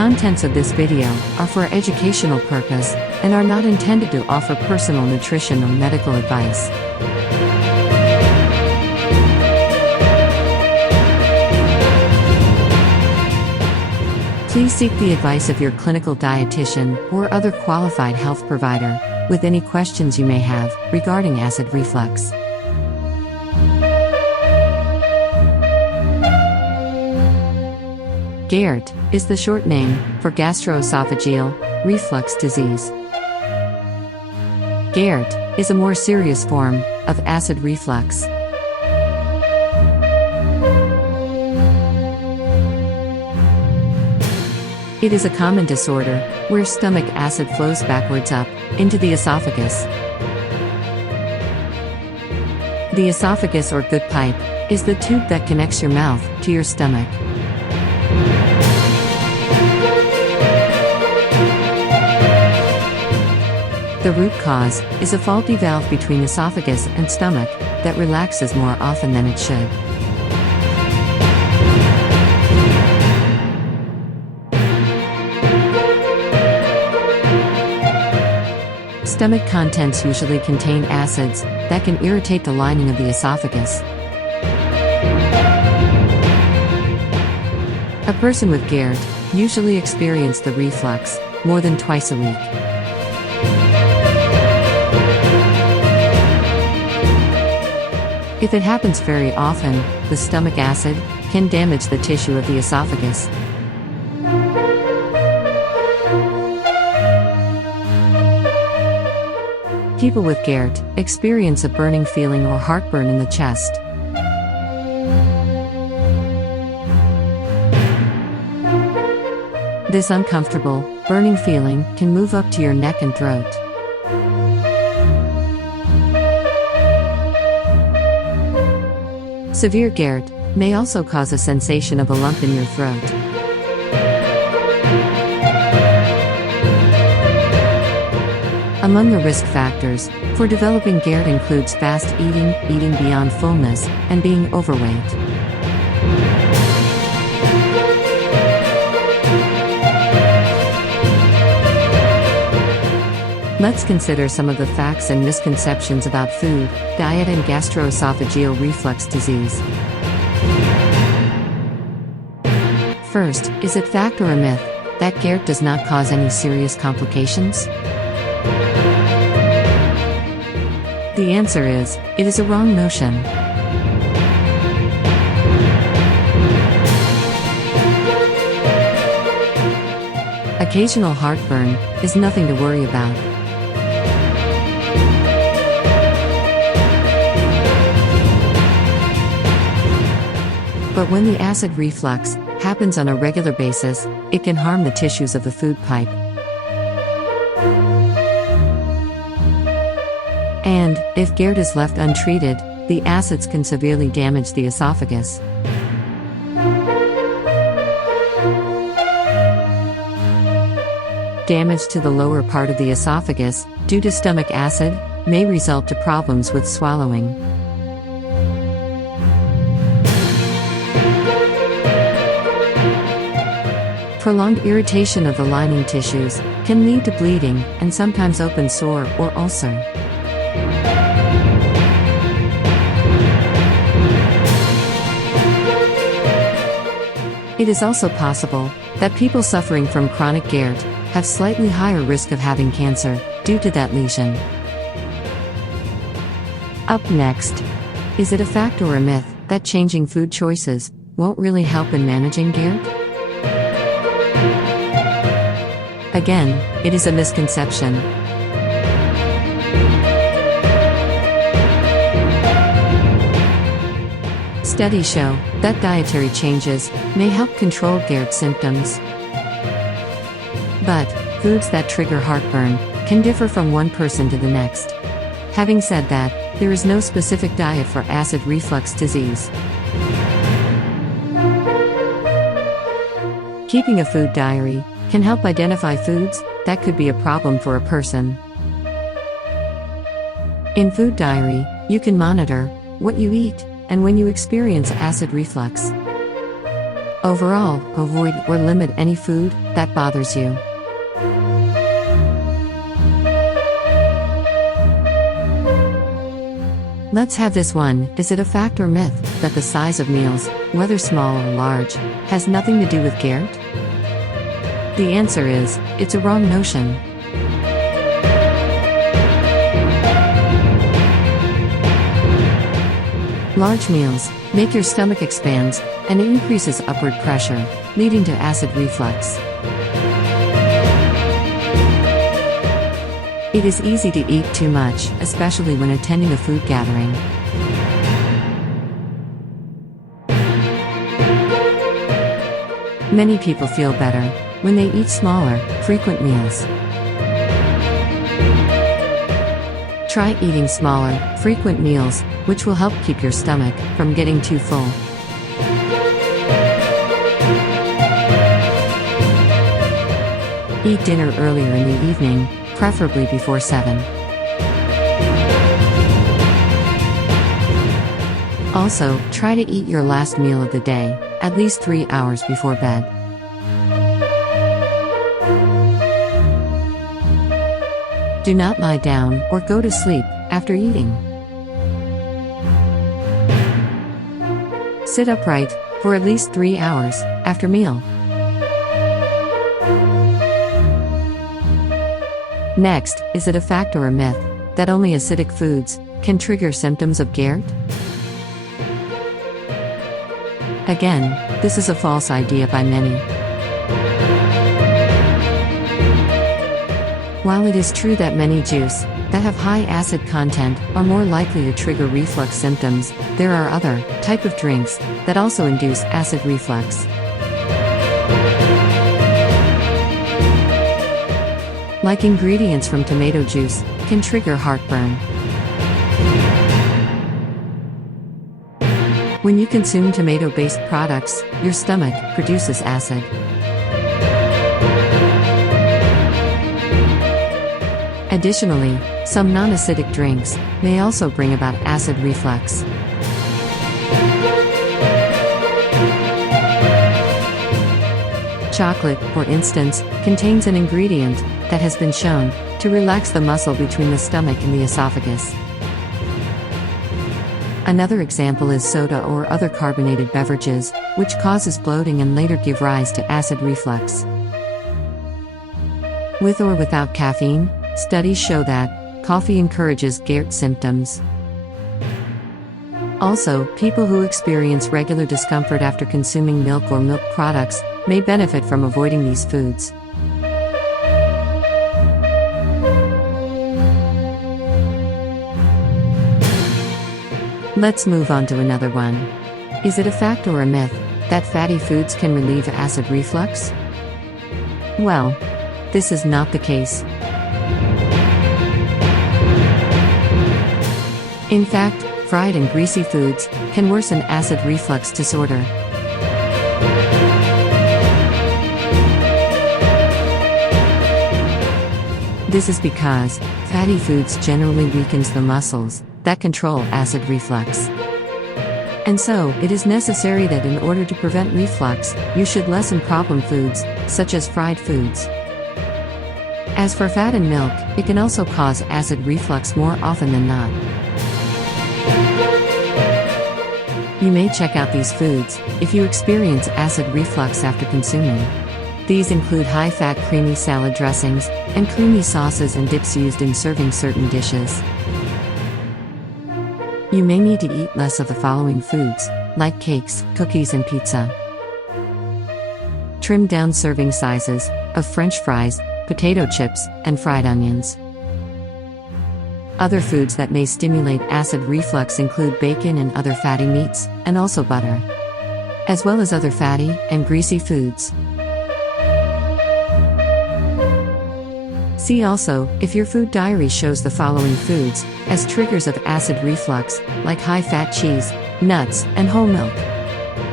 contents of this video are for educational purpose and are not intended to offer personal nutrition or medical advice. Please seek the advice of your clinical dietitian or other qualified health provider with any questions you may have regarding acid reflux. GERD is the short name for gastroesophageal reflux disease. GERD is a more serious form of acid reflux. It is a common disorder where stomach acid flows backwards up into the esophagus. The esophagus or good pipe is the tube that connects your mouth to your stomach. The root cause is a faulty valve between esophagus and stomach that relaxes more often than it should. Stomach contents usually contain acids that can irritate the lining of the esophagus. A person with GERD usually experiences the reflux more than twice a week. If it happens very often, the stomach acid can damage the tissue of the esophagus. People with GERD experience a burning feeling or heartburn in the chest. This uncomfortable, burning feeling can move up to your neck and throat. Severe GERD may also cause a sensation of a lump in your throat. Among the risk factors for developing GERD includes fast eating, eating beyond fullness, and being overweight. Let's consider some of the facts and misconceptions about food, diet, and gastroesophageal reflux disease. First, is it fact or a myth that GERD does not cause any serious complications? The answer is, it is a wrong notion. Occasional heartburn is nothing to worry about. But when the acid reflux happens on a regular basis, it can harm the tissues of the food pipe. And, if GERD is left untreated, the acids can severely damage the esophagus. Damage to the lower part of the esophagus, due to stomach acid, may result to problems with swallowing. Prolonged irritation of the lining tissues can lead to bleeding and sometimes open sore or ulcer. It is also possible that people suffering from chronic GERD have slightly higher risk of having cancer due to that lesion. Up next, is it a fact or a myth that changing food choices won't really help in managing GERD? Again, it is a misconception. Studies show that dietary changes may help control GERD symptoms. But, foods that trigger heartburn can differ from one person to the next. Having said that, there is no specific diet for acid reflux disease. Keeping a food diary can help identify foods that could be a problem for a person. In Food Diary, you can monitor what you eat and when you experience acid reflux. Overall, avoid or limit any food that bothers you. Let's have this one. Is it a fact or myth that the size of meals, whether small or large, has nothing to do with GERD? The answer is, it's a wrong notion. Large meals make your stomach expands, and it increases upward pressure, leading to acid reflux. It is easy to eat too much, especially when attending a food gathering. Many people feel better when they eat smaller, frequent meals. Try eating smaller, frequent meals, which will help keep your stomach from getting too full. Eat dinner earlier in the evening, preferably before 7. Also, try to eat your last meal of the day, at least 3 hours before bed. Do not lie down or go to sleep after eating. Sit upright for at least 3 hours after meal. Next, is it a fact or a myth that only acidic foods can trigger symptoms of GERD? Again, this is a false idea by many. While it is true that many juices that have high acid content are more likely to trigger reflux symptoms, there are other types of drinks that also induce acid reflux. Like ingredients from tomato juice can trigger heartburn. When you consume tomato-based products, your stomach produces acid. Additionally, some non-acidic drinks may also bring about acid reflux. Chocolate, for instance, contains an ingredient that has been shown to relax the muscle between the stomach and the esophagus. Another example is soda or other carbonated beverages, which causes bloating and later give rise to acid reflux. With or without caffeine, studies show that coffee encourages GERD symptoms. Also, people who experience regular discomfort after consuming milk or milk products may benefit from avoiding these foods. Let's move on to another one. Is it a fact or a myth that fatty foods can relieve acid reflux? Well, this is not the case. In fact, fried and greasy foods can worsen acid reflux disorder. This is because fatty foods generally weakens the muscles that control acid reflux. And so, it is necessary that in order to prevent reflux, you should lessen problem foods, such as fried foods. As for fat and milk, it can also cause acid reflux more often than not. You may check out these foods if you experience acid reflux after consuming. These include high-fat creamy salad dressings and creamy sauces and dips used in serving certain dishes. You may need to eat less of the following foods, like cakes, cookies, and pizza. Trim down serving sizes of French fries, potato chips, and fried onions. Other foods that may stimulate acid reflux include bacon and other fatty meats, and also butter, as well as other fatty and greasy foods. See also, if your food diary shows the following foods as triggers of acid reflux, like high-fat cheese, nuts, and whole milk.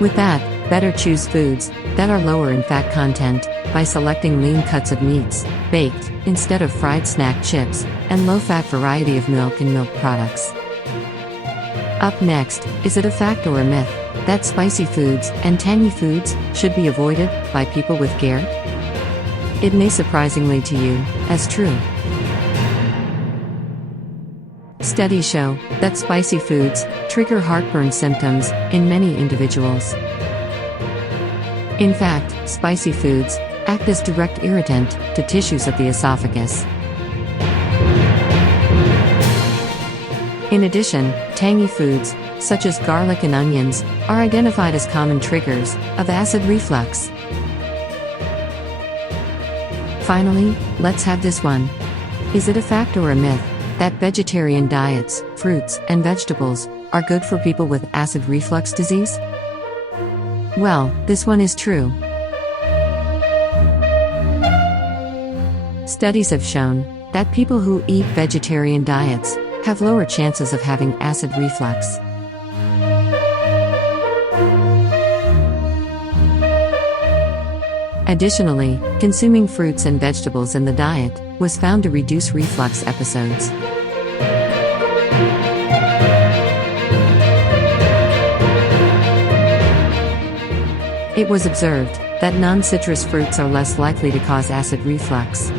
With that, better choose foods that are lower in fat content by selecting lean cuts of meats, baked, instead of fried snack chips, and low-fat variety of milk and milk products. Up next, is it a fact or a myth that spicy foods and tangy foods should be avoided by people with GERD? It may surprisingly to you, as true. Studies show that spicy foods trigger heartburn symptoms in many individuals. In fact, spicy foods act as direct irritant to tissues of the esophagus. In addition, tangy foods, such as garlic and onions, are identified as common triggers of acid reflux. Finally, let's have this one. Is it a fact or a myth that vegetarian diets, fruits, and vegetables are good for people with acid reflux disease? Well, this one is true. Studies have shown that people who eat vegetarian diets have lower chances of having acid reflux. Additionally, consuming fruits and vegetables in the diet was found to reduce reflux episodes. It was observed that non-citrus fruits are less likely to cause acid reflux.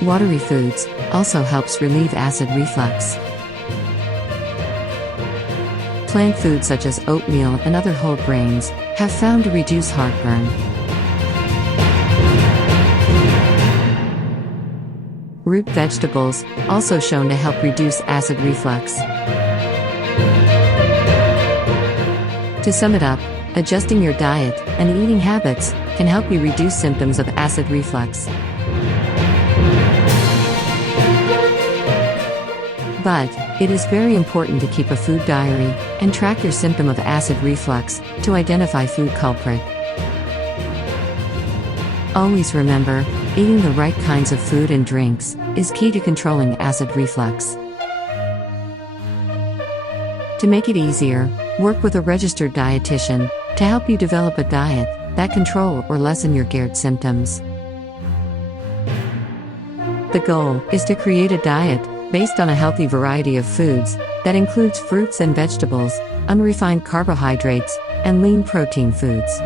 Watery foods also helps relieve acid reflux. Plant foods such as oatmeal and other whole grains have found to reduce heartburn. Root vegetables also shown to help reduce acid reflux. To sum it up, adjusting your diet and eating habits can help you reduce symptoms of acid reflux. But it is very important to keep a food diary and track your symptom of acid reflux to identify food culprit. Always remember, eating the right kinds of food and drinks is key to controlling acid reflux. To make it easier, work with a registered dietitian to help you develop a diet that control or lessen your GERD symptoms. The goal is to create a diet based on a healthy variety of foods that includes fruits and vegetables, unrefined carbohydrates, and lean protein foods.